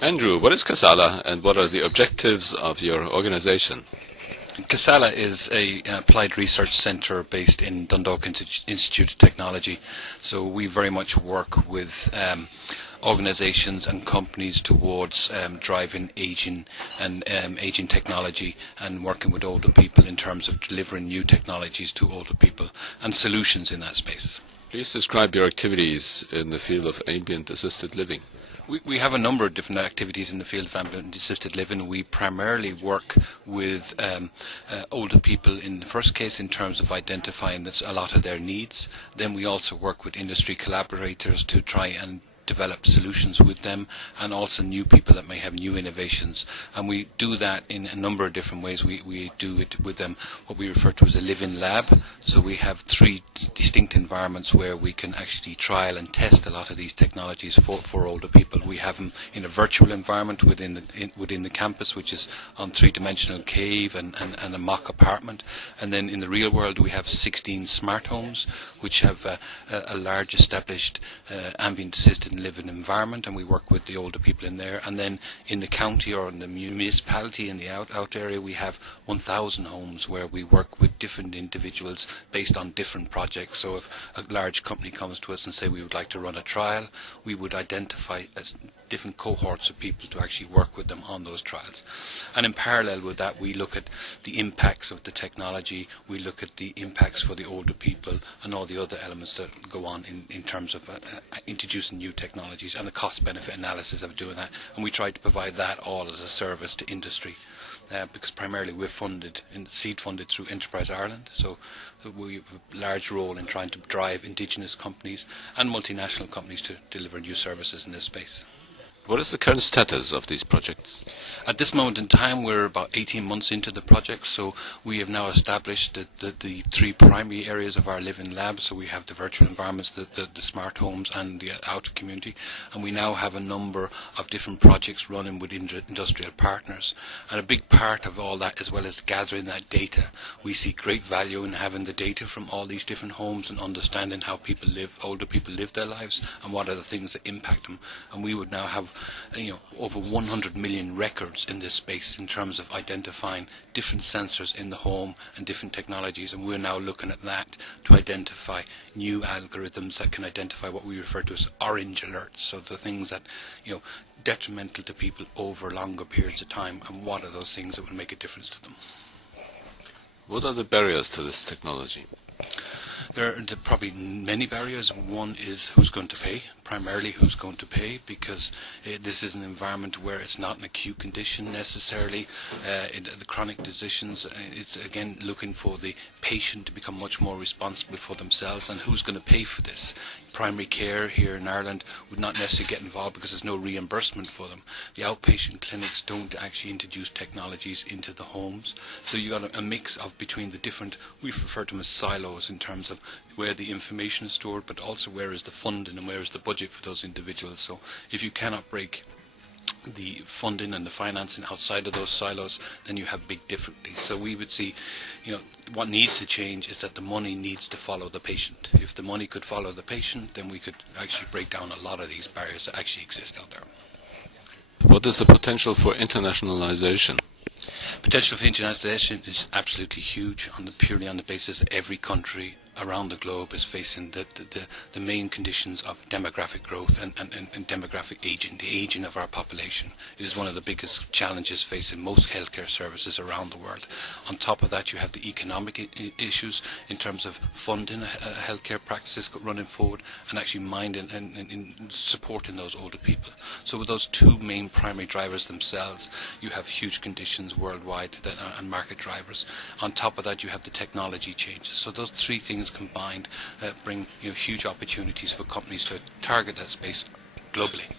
Andrew, what is CASALA and what are the objectives of your organization? CASALA is a applied research centre based in Dundalk Institute of Technology. So we very much work with organisations and companies towards driving ageing and ageing technology and working with older people in terms of delivering new technologies to older people and solutions in that space. Please describe your activities in the field of ambient assisted living. We have a number of different activities in the field of ambient assisted living. We primarily work with older people in the first case in terms of identifying a lot of their needs. Then we also work with industry collaborators to try and develop solutions with them, and also new people that may have new innovations. And we do that in a number of different ways. We do it with them, what we refer to as a living lab. So we have 3 distinct environments where we can actually trial and test a lot of these technologies for older people. We have them in a virtual environment within the campus, which is on 3-dimensional cave and a mock apartment. And then in the real world we have 16 smart homes, which have a large established ambient assisted living environment, and we work with the older people in there. And then in the county or in the municipality in the out area we have 1,000 homes where we work with different individuals based on different projects. So if a large company comes to us and say we would like to run a trial, we would identify different cohorts of people to actually work with them on those trials. And in parallel with that, we look at the impacts of the technology, we look at the impacts for the older people and all the other elements that go on in terms of introducing new technologies and the cost-benefit analysis of doing that. And we try to provide that all as a service to industry. Because primarily we're seed funded through Enterprise Ireland, so we have a large role in trying to drive indigenous companies and multinational companies to deliver new services in this space. What is the current status of these projects? At this moment in time, we're about 18 months into the project, so we have now established the 3 primary areas of our living lab. So we have the virtual environments, the smart homes and the outer community, and we now have a number of different projects running with industrial partners. And a big part of all that, as well as gathering that data, we see great value in having the data from all these different homes and understanding how older people live their lives and what are the things that impact them. And we would now have over 100 million records in this space in terms of identifying different sensors in the home and different technologies, and we're now looking at that to identify new algorithms that can identify what we refer to as orange alerts, so the things that detrimental to people over longer periods of time, and what are those things that will make a difference to them. What are the barriers to this technology? There are probably many barriers. One is who's going to pay, primarily who's going to pay, because this is an environment where it's not an acute condition necessarily. The chronic decisions, it's again looking for the patient to become much more responsible for themselves, and who's going to pay for this. Primary care here in Ireland would not necessarily get involved because there's no reimbursement for them. The outpatient clinics don't actually introduce technologies into the homes, so you got a mix of between the different, we refer to them as silos in terms of where the information is stored, but also where is the funding and where is the budget for those individuals. So if you cannot break the funding and the financing outside of those silos, then you have big difficulties. So we would see, what needs to change is that the money needs to follow the patient. If the money could follow the patient, then we could actually break down a lot of these barriers that actually exist out there. What is the potential for internationalization? Potential for internationalization is absolutely huge, purely on the basis that every country around the globe is facing the main conditions of demographic growth and demographic aging, the aging of our population. It is one of the biggest challenges facing most healthcare services around the world. On top of that, you have the economic issues in terms of funding healthcare practices running forward and actually minding and supporting those older people. So with those 2 main primary drivers themselves, you have huge conditions worldwide and market drivers. On top of that, you have the technology changes. So those 3 things combined bring huge opportunities for companies to target that space globally.